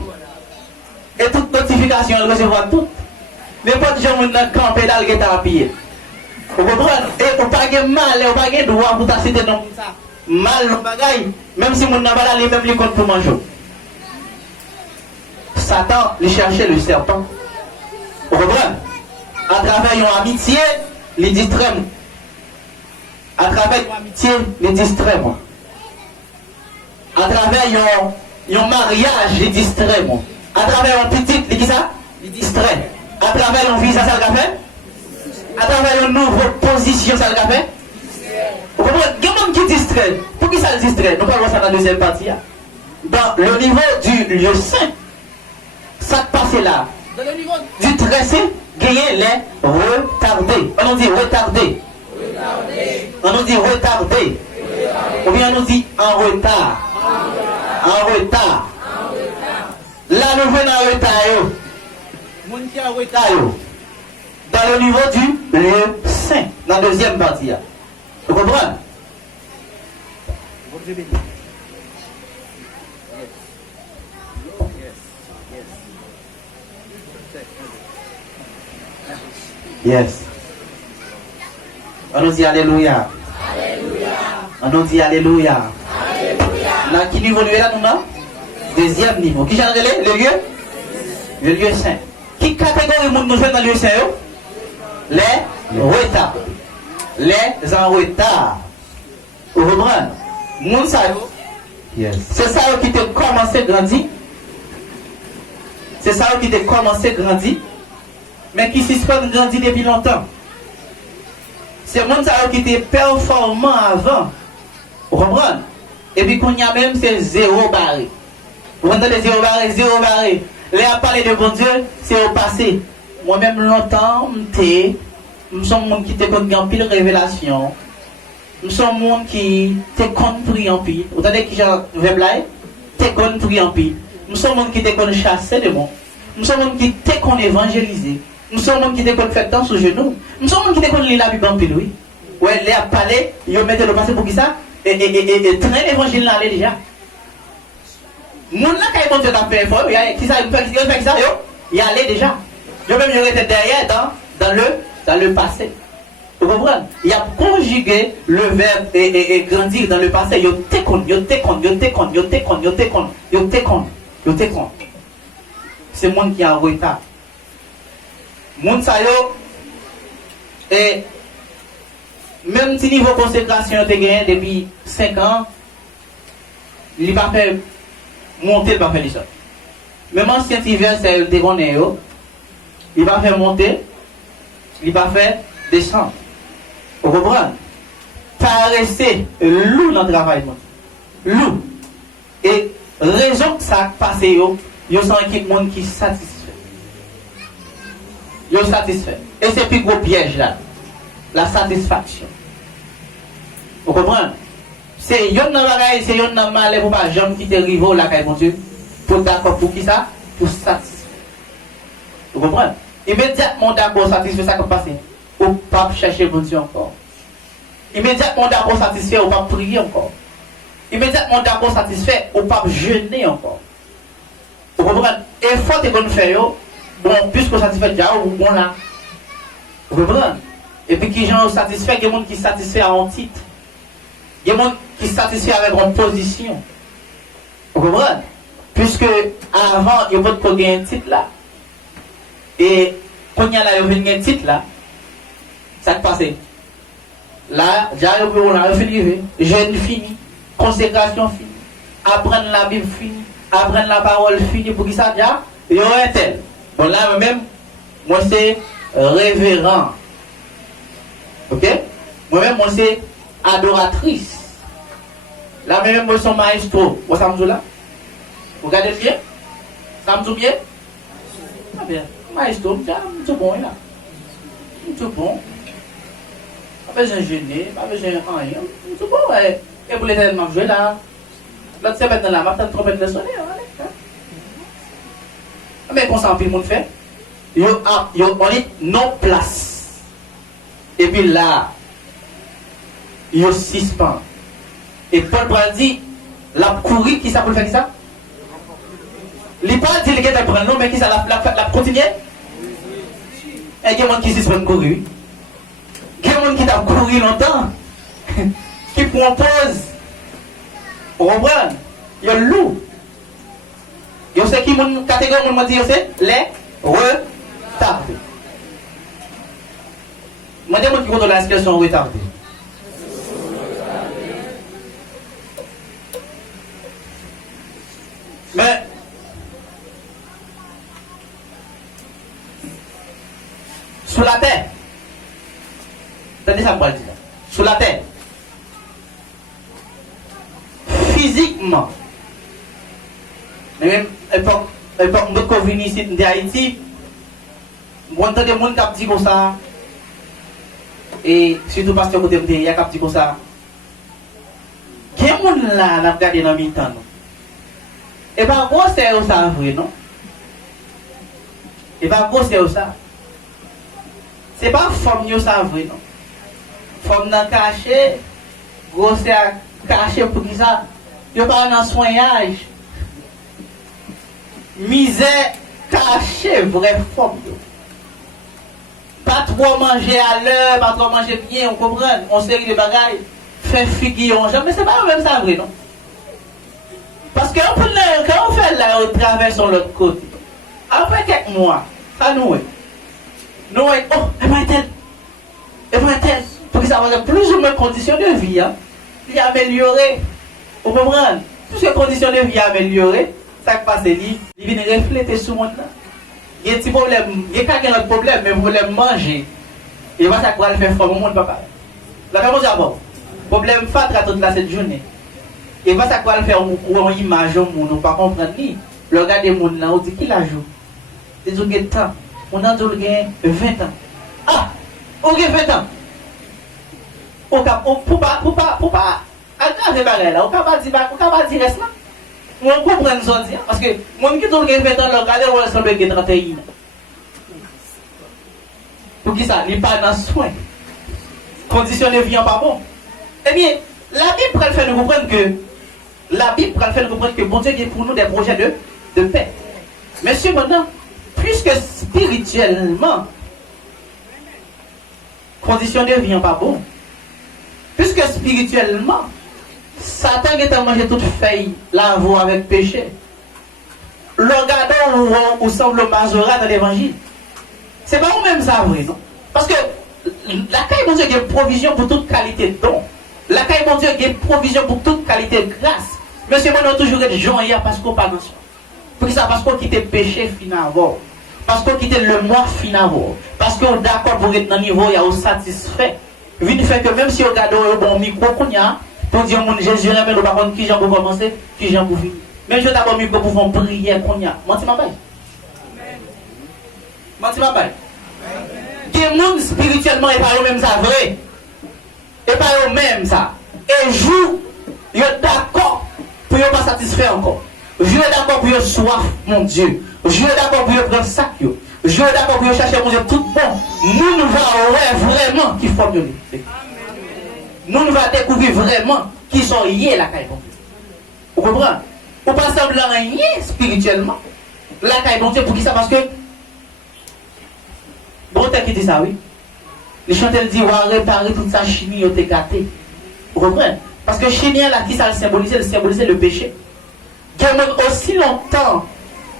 Et toute notification, elle recevoir tout. Mais pas de gens monde dans le camp pédale qui t'a appuyé. Vous comprenez? Et vous n'avez pas mal, vous n'avez pas droit pour t'assister dans ça. Mal, vous bagaille, même si vous n'avez pas les mêmes comptes pour manger. Satan, il cherchait le serpent. Vous comprenez? À travers une amitié, il distrait. À travers une amitié, les distrait, moi. À travers un mariage, les distrait, moi. À travers un petit, les qui ça? Les distrait. À travers un visa, ça le fait? À travers une nouvelle position, ça le fait? Vous comprenez? Il y a un monde qui distrait. Pour qui ça le distrait? Nous parlons ça dans la deuxième partie. Dans le niveau du lieu saint, ça passe là. Dans le niveau du tressé, gagner les retardés. On nous dit retardés. On nous dit retardé. Ou bien on nous dit en retard. En retard. Là, nous venons en retard. Moun qui en retard. Dans le niveau du lieu saint, dans la deuxième partie. Vous comprenez? Yes. On nous dit Alléluia. On nous dit Alléluia. Dans quel niveau nous là, nous non? Deuxième niveau. Qui j'en relais? Le lieu? Le lieu saint. Qui catégorie nous fait dans le lieu saint? Les retards. Les en retard. Vous comprenez? Moun sa yo. Yes. C'est ça qui te commencé à grandir. C'est ça qui te commencé à grandir. Mais qui suspend grandir depuis longtemps. C'est moun sa yo qui était performant avant. Vous comprenez? Et puis qu'on y a même c'est zéro barré. Vous entendez zéro barré, zéro barré. Là à parler de bon Dieu, c'est au passé. Moi-même longtemps, je suis un monde qui te connaît en pile révélation. Je suis un monde qui te connaît en pile. Vous entendez qui j'ai fait blague? Te connaît en pile. Je suis un monde qui te connaît chasser de moi. Je suis un monde qui te connaît évangéliser. Je suis un monde qui te connaît faire temps sur genoux. Je suis un monde qui te connaît lire la Bible en pile, oui. Ouais, là à parler, ils mettent le passé pour qui ça? Et traîner l'évangile là déjà. Moun là quand ils vont te faire fort, il y a qui ça, il y allait déjà. Yo même il était derrière dans le passé. Vous comprenez? Il a conjugué le verbe et grandir dans le passé. Yo te con. C'est monde qui a en retard. Moun sa yo et même si niveau consécration te gagné depuis 5 ans, il va faire monter, il va faire ça. Même ancien hiver, c'est le dégonné, il va faire monter, il va faire descendre. Vous comprenez? Paraissez loup dans le travail. Loup. Et raison que ça passe, il y a un monde qui satisfait. Il est satisfait. Et c'est plus gros piège là. La satisfaction. Vous comprenez? C'est yon nan bagay, c'est yon nan malé pour pas jamais quitter rivo là kay bon Dieu. Pour d'accord pour qui ça? Pour satisfaire. Vous comprenez? Immédiatement d'accord satisfait ça qui passe. Ou pas chercher bon Dieu encore. Immédiatement d'accord satisfait, ou pas prier encore. Immédiatement d'accord satisfait, ou pas jeûner encore. Vous comprenez? Effort que nous faisons, bon, puisque satisfait déjà, ou bon là. Vous comprenez? Et puis qui gens satisfait, il y a des gens qui satisfait en titre. Il y a des gens qui satisfait avec une position. Vous comprenez? Puisque avant, il y a pas de un titre là. Et quand il y a là, il y a un titre là. Ça qui passe. Là, j'arrive au bureau, on a fini. Jeûne fini. Consécration fini. Apprendre la Bible fini. Apprendre la parole fini. Pour qui ça déjà? Il y a un tel. Bon là, même, moi c'est révérend. Ok? Moi-même, moi c'est adoratrice. Là, même, moi c'est maestro. Moi, ça me joue là? Vous regardez bien? Ça me joue bien? Ah bien. Maestro, c'est bon là. C'est bon. Pas besoin de gêner, pas besoin de rien. C'est bon, ouais. Et pour les événements jouer là. L'autre c'est maintenant là, ma trompette de sonner. Mais qu'on s'en pile, le monde fait. On est non place. Et puis là, il y a suspend. Et Paul Bral dit, la courir, qui ça pour le faire qui ça? Il n'est pas dit qu'il est prendre, mais qui ça la continuer? Et il y a des gens qui suspendent courir. Il y a des gens qui ont couru longtemps, qui proposent. Vous comprenez? Il y a le loup. Il y a ce qui est catégorie, on dit, c'est les retardés. Moi, je dis qui compte la situation retardée. sous la terre. Attendez ça, moi, dire. Sous la terre. Physiquement. Mais même, époque de venir ici d'Haïti, on entend des gens qui disent comme ça. Et surtout parce que côté de il y a qui dit comme ça. Il y a des gens là, qui ont regardé dans le mi-temps. Et pas gros, c'est ça vrai, non? Et pas gros, c'est ça. C'est pas forme, ça vrai, non? Forme dans caché, gros, c'est caché pour qui ça? Il n'y a pas un soignage. Misère cachée, vraie forme. Pas trop manger à l'heure, pas trop manger bien, on comprend? On série de bagailles, fait figuillon, mais c'est pas même ça vrai, non? Parce que quand on fait là, on traverse sur l'autre côté. Après quelques mois, ça nous est. Nous est, oh, elle va être telle. Pour que ça va plus ou moins conditions de vie, hein? Il est amélioré. Vous comprenez? Plus les conditions de vie améliorées, ça qui passe, il vient refléter sur le monde. Il y a un petit problème, il y a un problème, mais vous voulez manger. Et voilà ça qui va le faire fort au monde, papa. La même chose d'abord. Problème fatra toute la cette journée. Et voilà ça qui va le faire une image au monde, on ne pas comprendre ni. Le regard des monde là, on dit qui la joue. C'est du gain de temps. On a dit 20 ans. Ah! On a 20 ans. Pour pas aggraver bagay là, on peut pas dire reste là. On comprend ça dire parce que mon qui tout le 20 ans là, regardez on semble que 31 ans. Pour qui ça, il pas dans soin. Condition de vie pas bon. Eh bien, la Bible va faire nous comprendre que bon Dieu a pour nous des projets de paix. Mais cependant, puisque spirituellement condition de vie pas bon. Puisque spirituellement, Satan qui a mangé toute feuille, la voie avec péché. Le regardons où semble Mazorat dans l'évangile. C'est pas nous-mêmes ça, vrai, non? Parce que la caille, mon Dieu, il y a provision pour toute qualité de don. La caille, mon Dieu, il y a provision pour toute qualité de grâce. Monsieur, on a toujours été gens hier parce qu'on parle de ça. Pour ça, parce qu'on quitte le péché finalement. Parce qu'on quitte le moi finalement. Parce qu'on est d'accord pour être dans le niveau, il y a satisfait. Vine fait que même si on regarde un bon micro qu'on y a, pour dire mon Jésus, mais nous par contre qui j'en pour commencer, qui j'en pour finir. Même si on a un micro pour faire prière qu'on y a. Menti ma paille. Menti ma paille. Des gens spirituellement et pas eux-mêmes ça vrai. Et pas eux-mêmes ça. Et jour, ils sont d'accord pour ne pas satisfaire encore. Je suis d'accord pour qu'ils soif, mon Dieu. Je suis d'accord pour qu'ils prennent sac. Je suis d'accord pour chercher mon Dieu tout bon. Nous nous allons vraiment qui forment de lui. Nous allons découvrir vraiment qui sont liés la caille bon Dieu. Vous comprenez? Ou pas semblant rien spirituellement. La caille bon Dieu pour qui ça? Parce que bon t'es qui dit ça, oui. Les chanteurs disent on va réparer toute sa chimie au gâté. Vous comprenez? Parce que chimie là qui ça le symboliser le péché. Il y a aussi longtemps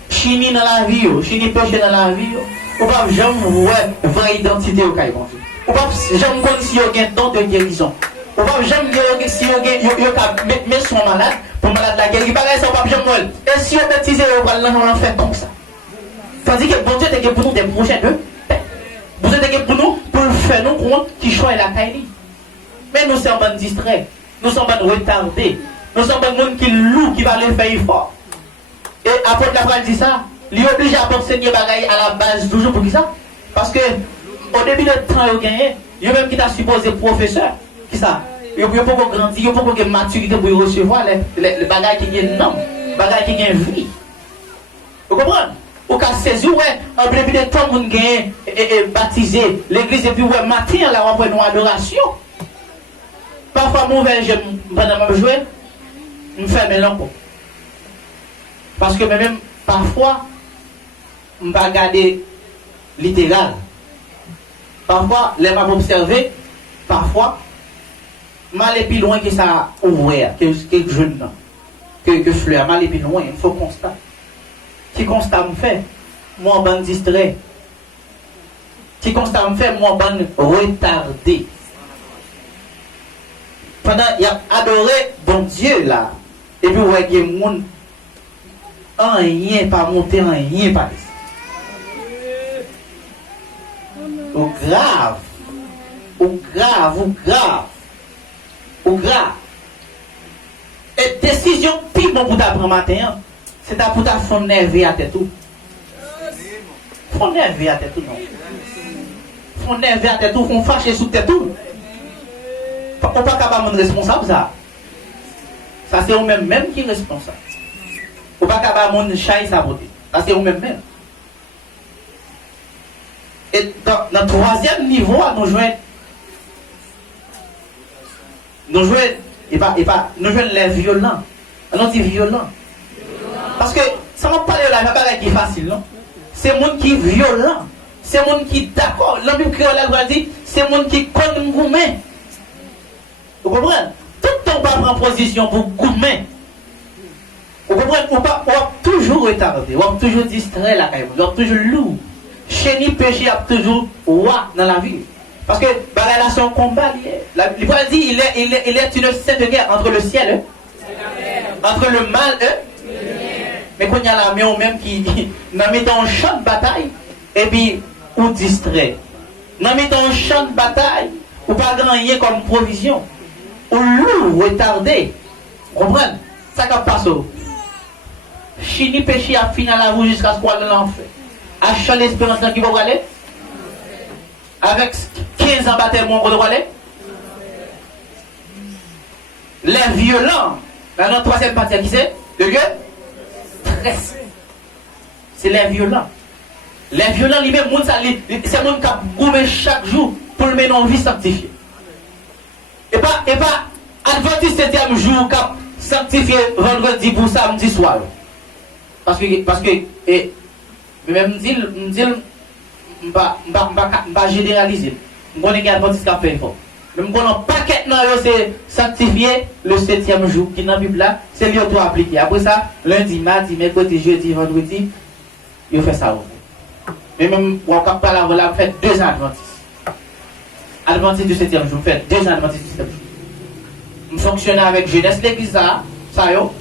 chimie dans la vie, chimie péché dans la vie, ou pas jamais voir vraie identité au caille bon Dieu. Ou pas jamais connaître si il y a un don de guérison. Ou pas jamais dire si il y a mettre son malade pour malade la guérir. Pas ça pas jamais. Et si on baptise on va faire comme ça. Tandis que bon Dieu est pour nous des projets de paix. Vous êtes pour nous pour faire nous compte qui choisit la caille. Mais nous sommes pas distraits, nous sommes pas retardés. Nous sommes des gens qui louent, qui va les faire fort. Et après la phrase dit ça, il est obligé à enseigner bagaille à la base toujours pour qui ça? Parce que au début de temps, il a gagné, il a même qui t'a supposé professeur. Qui ça? Il n'a pas grandi, il n'a pas de maturité pour recevoir les bagailles qui gagnent nom, les bagailles qui gagnent vie. Vous comprenez? Au cas saisir, ouais, en début de temps, on gagne et baptisé l'église et puis ouais, matin, là, on va une adoration. Parfois, mauvais, j'aime, pendant ma jouer. Je me fais mélanger. Parce que même parfois, je ne vais pas regarder littéral. Parfois, je vais m'observer. Parfois, je vais aller plus loin que ça ouvert, que jeune, que fleur. Je vais aller plus loin, il faut constat. Si constat me fait, moi, je suis distrait. Si constat me fait, moi, je suis retardé. Pendant, il a adoré bon Dieu là. Et puis, vous voyez que le monde, rien pas monté, rien pas descendu. ou grave, ou grave, ou grave, ou grave. Et décision plus bon pour t'apprendre matin, c'est pour ta fond nerveux à tête tout. Fond nerveux à tête tout, non. Fond nerveux à tête tout, fond fâché sous tête tout. On ne peut pas capable de responsable ça. Ça c'est eux-mêmes qui sont responsables. On ne peut pas capable de changer sa beauté. Ça c'est eux-mêmes. Et dans le troisième niveau, nous jouons les violents. On dit violents. Parce que ça ne va pas de la parole qui est facile, non? C'est le monde qui est violent. C'est le monde qui est d'accord. L'homme qui créole dit, c'est le monde qui connaît gourmet. Vous comprenez? Tout le temps, on prend position pour gourmet. Vous comprenez? On va toujours retarder, on va toujours distraire la caille, on va toujours lourd. Chéni péché a toujours roi dans la vie. Parce que là, son combat, il va dire, il est une sainte guerre entre le ciel, entre le mal, mais quand il y a l'armée ou même qui nous met en champ de bataille, et puis, ou distrait. Nous met en champ de bataille, ou pas gagner comme provision, ou lourd, retardé. Vous comprenez? Ça qui passe. Chini péché a fini à la roue jusqu'à ce qu'on ait l'enfer. Achat l'espérance qui va aller. Avec 15 ans baptême, on va aller. Les violents, dans notre troisième partie, qui c'est? De Dieu? C'est les violents. Les violents, lui-même, c'est le monde qui a goûté chaque jour pour le mener en vie sanctifiée. Et pas, Adventiste 7e jour qui a sanctifié vendredi pour samedi soir. Parce que, même me dit, pas généraliser. Je connais qu'il Adventiste qui a fait fort. Même quand on paquet c'est sanctifié le 7e jour qui est dans la Bible là, c'est lui qui a appliqué. Après ça, lundi, mardi, mercredi, jeudi, vendredi, il fait ça. Mais même, on ne peut pas la fait 2 ans Adventiste. Adventiste du 7e jour, fait 2 ans Adventiste du 7e jour. Je fonctionne avec jeunesse l'église ça yo.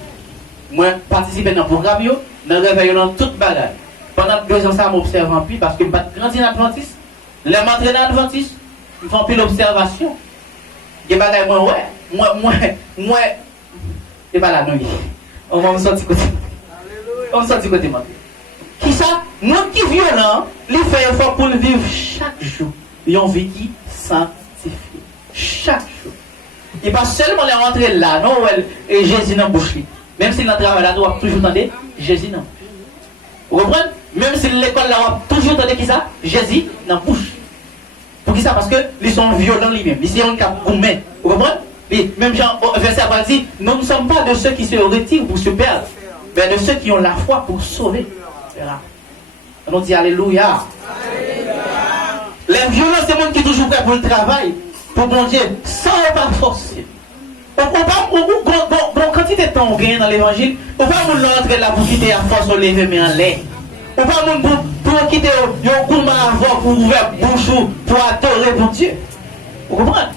Moi, participer dans le programme, dans le réveil, dans toute bagarre. Pendant 2 ans, ça m'observe en plus parce que je suis grandi dans l'Adventiste. Les m'entraîner dans l'Adventiste, ils font plus l'observation. Et bagaille, moi, et pas là, non. On va me sortir côté. On me sortir côté, moi. Qui ça? Moi qui est violent, il fait effort pour le vivre chaque jour. Ils ont vécu sanctifié. Chaque jour. Et pas seulement les rentrer là, non, et Jésus dans la bouche. Même si le travail là, on doit toujours entendre Jésus dans la bouche. Vous comprenez? Même si l'école là, on doit toujours entendre qui ça? Jésus dans la bouche. Pour qui ça? Parce qu'ils sont violents lui-même. Ils sont gourmets. Vous comprenez? Et même Jean, verset après dit, nous ne sommes pas de ceux qui se retirent pour se perdre, mais de ceux qui ont la foi pour sauver. On dit Alléluia. Les violents, c'est le monde qui est toujours prêt pour le travail, pour bon Dieu, sans pas forcer. Quand il est temps gain dans l'évangile, on va nous l'entrer là pour quitter la force au lever mais en l'air. On va nous pour quitter un coup avant pour ouvrir bouche pour adorer mon Dieu. Vous comprenez?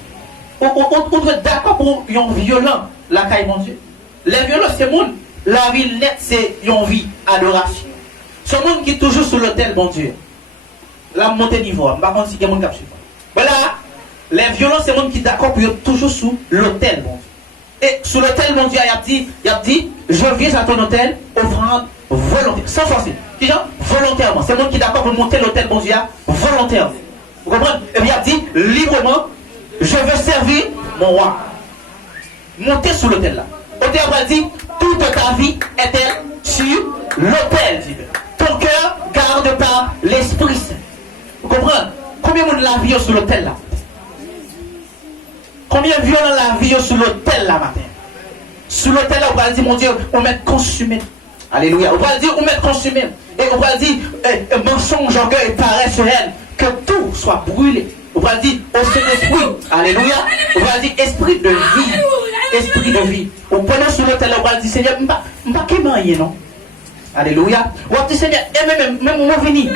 On est d'accord pour un violent, la caille mon Dieu. Les violents, c'est le monde, la vie nette, c'est une vie adoration. Ce monde qui est toujours sur l'autel, bon Dieu. La montée niveau, je ne sais pas si il y a un monde qui voilà, les violents, c'est le monde qui est d'accord pour être toujours sur l'autel, bon Dieu. Et sur l'autel, mon Dieu, il a dit, je viens à ton autel, offrande volontaire, sans forcer. Qui genre? Volontairement. C'est le monde qui est d'accord pour monter l'autel, bon Dieu, volontairement. Vous comprenez? Et bien, il a dit, librement, je veux servir mon roi. Montez sur l'autel là. L'autel a dit, toute ta vie est-elle sur l'autel, dit. Ton cœur garde par l'Esprit Saint. Vous comprenez? Combien de la vie sur l'autel là? Combien de violents la vie sur l'autel là matin? Sur l'autel là, on va dire, mon Dieu, on va être consumé. Alléluia. On va dire, on va être consumé. Et on va dire, mensonge, orgueil, paresse, haine, que tout soit brûlé. On va dire, au Saint-Esprit. Alléluia. On va dire, esprit de vie. Esprit de vie. On prend sur l'autel là, on va dire, Seigneur, je ne vais pas quémailler, non? Alléluia. On va dire, Seigneur, même moi venu.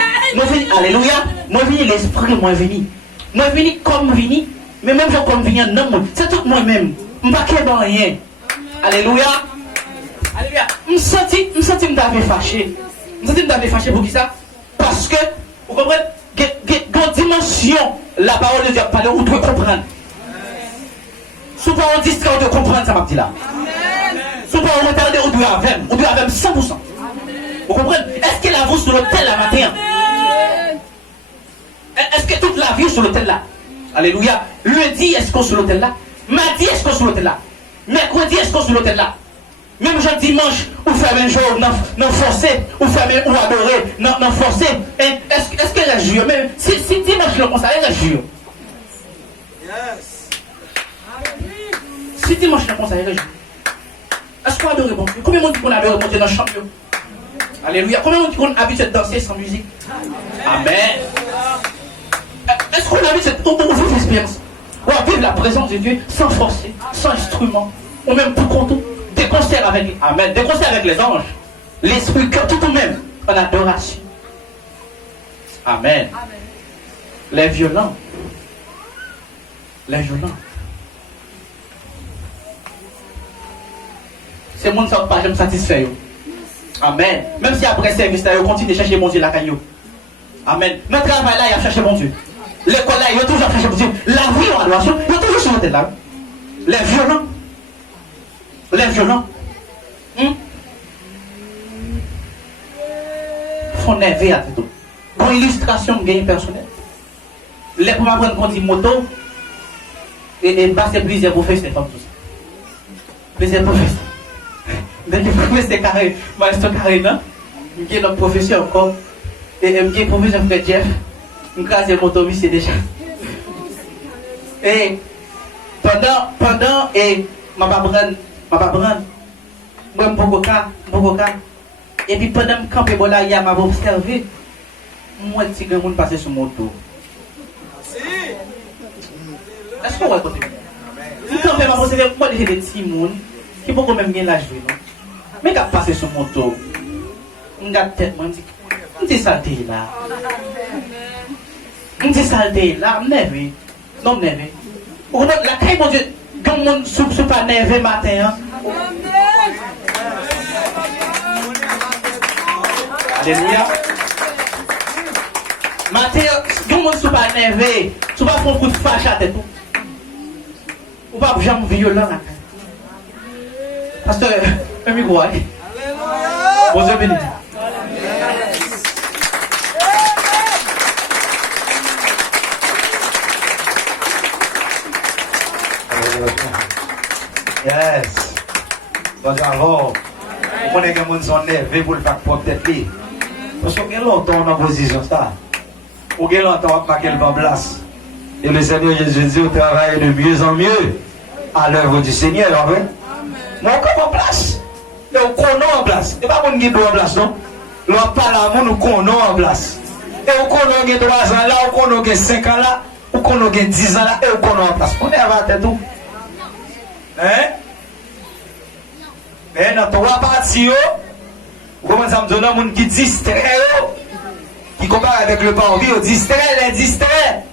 Alléluia. Moi venu l'esprit, moi venu. Moi venu comme venu. Mais même je comme venu non, c'est tout moi-même. Je ne vais pas quémailler. Alléluia. Alléluia. Je me sens que je m'avais fâché. Je me sens que je m'avais fâché pour qui ça? Parce que, vous comprenez, Une dimension, la parole de Dieu parle, vous devez comprendre. Souvent on dit qu'on doit comprendre ça, m'a dit là. Souvent on retarde, on doit avoir 100%. Vous comprenez? Est-ce que la vie sur l'hôtel la matin? Est-ce que toute la vie sur l'hôtel là? Alléluia. Lundi, est-ce qu'on sur l'hôtel là? Mardi, est-ce qu'on sur l'hôtel là? Mercredi, est-ce qu'on sur l'hôtel là? Même jeudi dimanche, ou faire un jour, non forcé, ou faire ou adorer, non forcé. Est-ce que la jure? Même si dimanche le conseil, la jure. Si dimanche le conseil, la jure. Est-ce qu'on adore bon Dieu? Combien de monde dit qu'on adore bon Dieu dans le champion? Alléluia. Combien de monde dit qu'on habite à danser sans musique? Amen. Est-ce qu'on habite cette expérience? Ou à vivre la présence de Dieu sans forcer, sans instrument, ou même tout compte, des concerts avec, amen, des concerts avec les anges, l'esprit, tout de même, en adoration. Amen. Les violents. C'est mon sort pas, je me satisfais. Amen. Même si après service, là, on continue de chercher mon Dieu la caillou. Amen. Notre travail là, il a cherché mon Dieu. L'école là, il a toujours cherché mon Dieu. La vie en adoration, il a toujours sur le là. Les violents. Font nerver à tout. Pour illustration, gain personnel. Les pour m'apprendre qu'on dit moto, et passer plusieurs professeurs comme tout ça. Plusieurs professeurs. Dès que professeur carré, maestro carré, non? Il y a notre professeur encore. Et il y a un professeur qui fait Jeff. Je crase le moto, c'est déjà. Et pendant, et ma pas prendre, et puis pendant que campé là, il y a m'a observé, moi petit grand monde passer sur moto. Est-ce qu'on va côté? Si campé m'a observé, moi j'ai des petits monde qui peut même bien la jouer, non? Mais qui passer sur moto, on garde tête, moi on dit saleté là. On dit saleté là, nervé. Non nervé. La caille mon Dieu, quand mon soupe pas nervé matin. Alléluia. Matin, quand mon soupe pas nervé, tu vas faire un coup de fâche à tête. Ou pas jamais violent là. Pasteur, un micro. Bon Dieu béni. Yes. Parce qu'avant, on connaît que les gens sont nerveux pour le faire pour peut-être lui. Parce qu'on a longtemps dans la position ça. On a longtemps à marquer le bas place. Et le Seigneur Jésus dit au travail de mieux en mieux à l'œuvre du Seigneur. Moi, on en place. Et on connaît en place. Et pas qu'on guide en place, non? L'on parle à nous, nous connaissons en place. Et on connaît 3 ans là, on connaît 5 ans là, on connaît 10 ans là, et on connaît en place. On est à la tout. Hein? Mais dans 3 parties, vous commencez à me donner un monde qui distrait, qui compare avec le parvis, distrait, les distrait.